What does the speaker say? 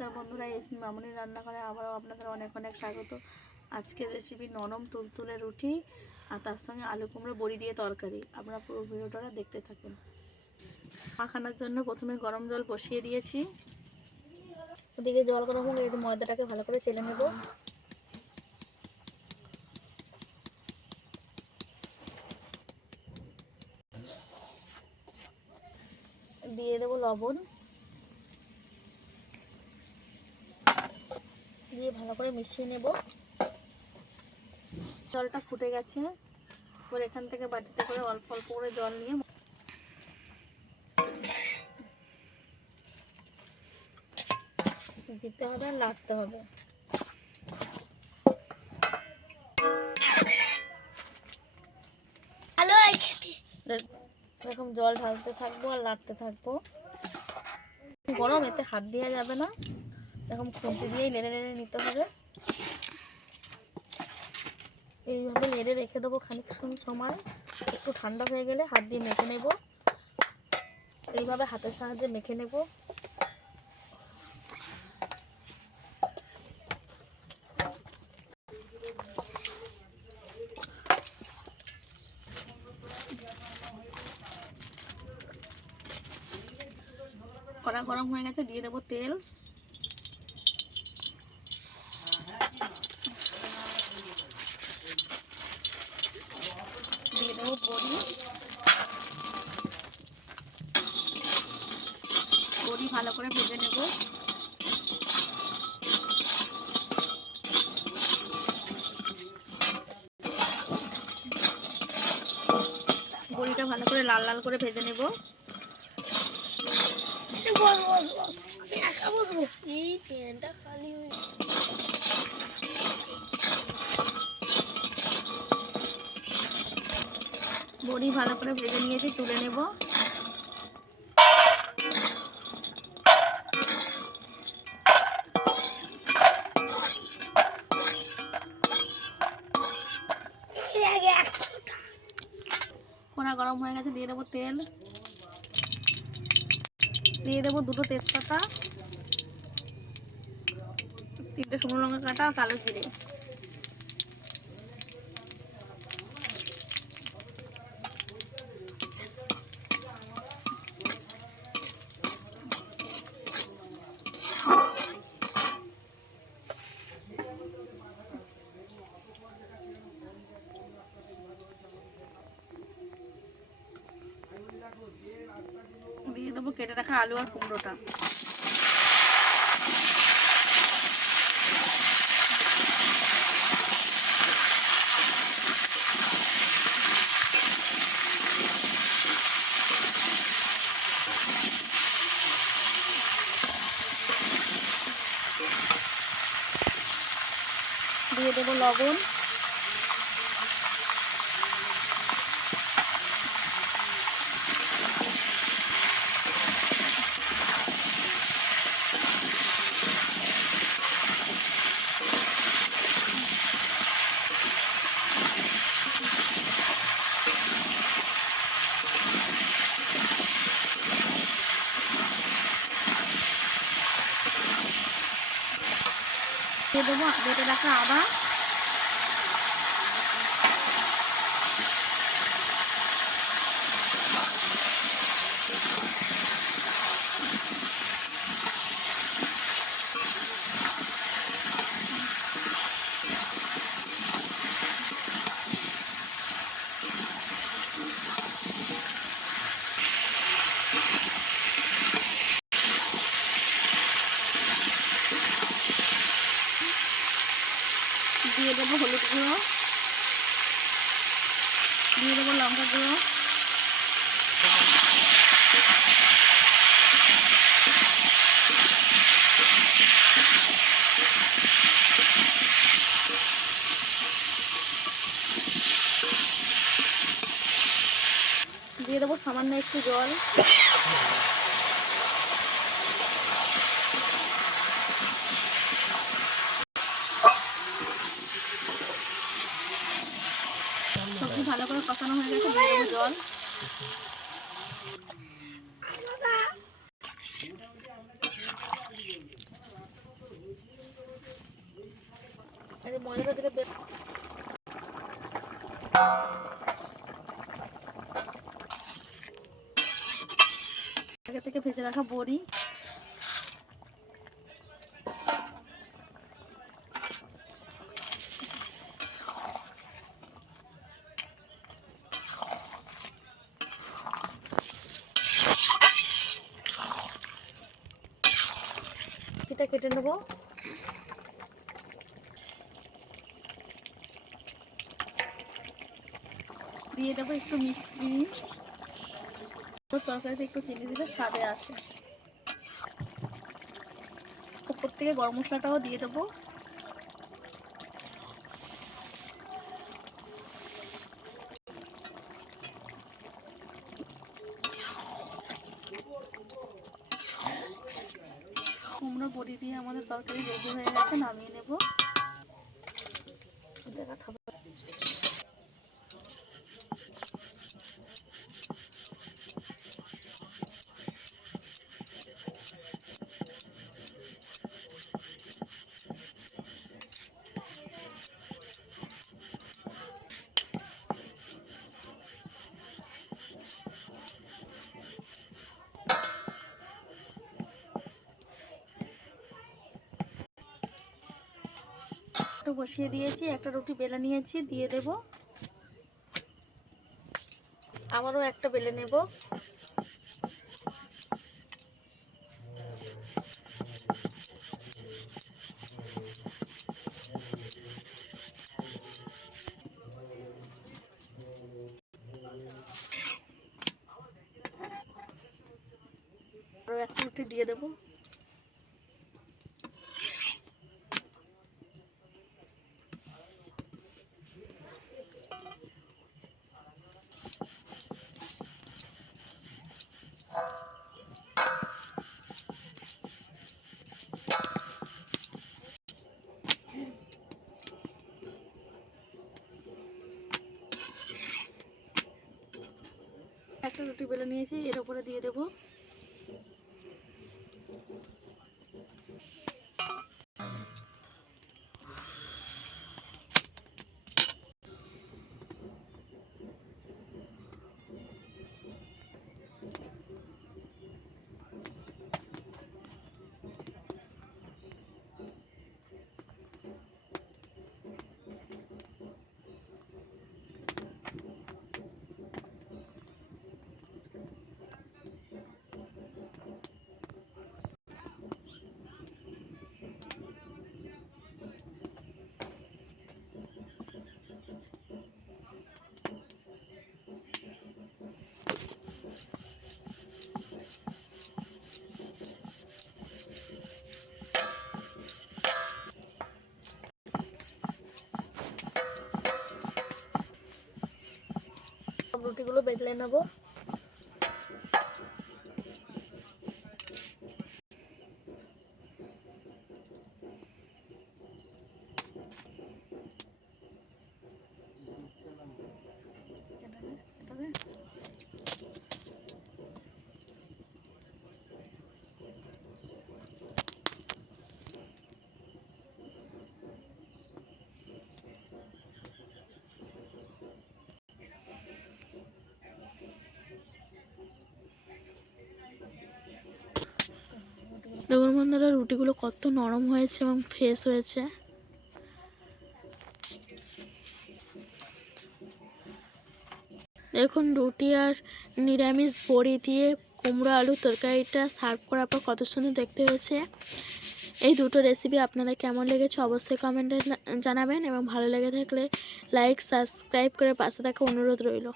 নমস্কার বন্ধুরা, এসমি মামুনি রান্নাঘরে আবারও আপনাদের অনেক অনেক স্বাগত। আজকের রেসিপি নরম তুলতুলে রুটি আর তার সঙ্গে আলু কুমড়ো বড়ি দিয়ে তরকারি। আপনারা পুরো ভিডিওটা দেখতে থাকুন। মাখানোর জন্য প্রথমে গরম জল বসিয়ে দিয়েছি। ওদিকে জল গরম হলে ময়দাটাকে ভালো করে চেলে নেব। দিয়ে দেবো লবণ, দিয়ে ভালো করে মিশিয়ে নেব। জলটা ফুটে গেছে, এবার এখান থেকে বাটিতে করে অল্প অল্প করে জল নিয়ে দিতে হবে আর নাড়তে হবে। এরকম জল ঢালতে থাকবো আর নাড়তে থাকবো। গরম, এতে হাত দেওয়া যাবে না, এরকম খুন্তি দিয়েই নেড়ে নেড়ে নিতে হবে। এইভাবে নেড়ে রেখে দেবো খানিকক্ষণ সময়। একটু ঠান্ডা হয়ে গেলে হাত দিয়ে মেখে নেব। এইভাবে হাতের সাহায্যে মেখে নেব। কড়া গরম হয়ে গেছে, দিয়ে দেবো তেল। দিয়ে দেবো বড়ি। বড়ি ভালো করে ভেজে নেব। বড়িটা ভালো করে লাল লাল করে ভেজে নেব। বড়ি ভালো করে ভেজে নিয়েছি, তুলে নেব। কড়া গরম হয়ে গেছে, দিয়ে দেবো তেল। দিয়ে দেবো দুটো তেজপাতা, 3টে শুকনো লঙ্কা কাটা, কালো জিরে। দিয়ে দেবো কেটে রাখা আলু আর কুমড়োটা। দিয়ে দেবো লবণ। দিয়ে দেবো বেটে রাখা আদা। দিয়ে দেবো হলুদ গুঁড়ো, দিয়ে দেবো লঙ্কা গুঁড়ো, দিয়ে দেবো সামান্য একটু জল। সবজি ভালো করে কষানো হয়ে গেছে, দিয়ে দেবো জল। এই যে ময়দাটা দিলে আগে থেকে ভেজে রাখা বড়ি, এটা কেটে নেবো। দিয়ে দেবো একটু মিষ্টি, তরকারিতে একটু চিনি দিলে স্বাদে আসে। উপর থেকে গরম মশলাটাও দিয়ে দেবো। কুমড়ো বড়ি দিয়ে আমাদের তরকারি রেডি হয়ে গেছে, নামিয়ে নেব। বসিয়ে দিয়েছি, একটা রুটি বেলে নিয়েছি, দিয়ে দেব। আবারও একটা বেলে নেব। আরও একটা রুটি দিয়ে দেব। একটা রুটি বেলে নিয়েছি, এর উপরে দিয়ে দেব। রুটিগুলো বেলে নেব। দেখুন বন্ধুরা, রুটিগুলো কত নরম হয়েছে এবং ফ্রেশ হয়েছে। দেখুন রুটি আর নিরামিষ বড়ি দিয়ে কুমড়ো আলু তরকারিটা সার্ভ করার পর কত সুন্দর দেখতে হয়েছে। এই দুটো রেসিপি আপনাদের কেমন লেগেছে অবশ্যই কমেন্টে জানাবেন এবং ভালো লেগে থাকলে লাইক সাবস্ক্রাইব করে পাশে থাকা অনুরোধ রইল।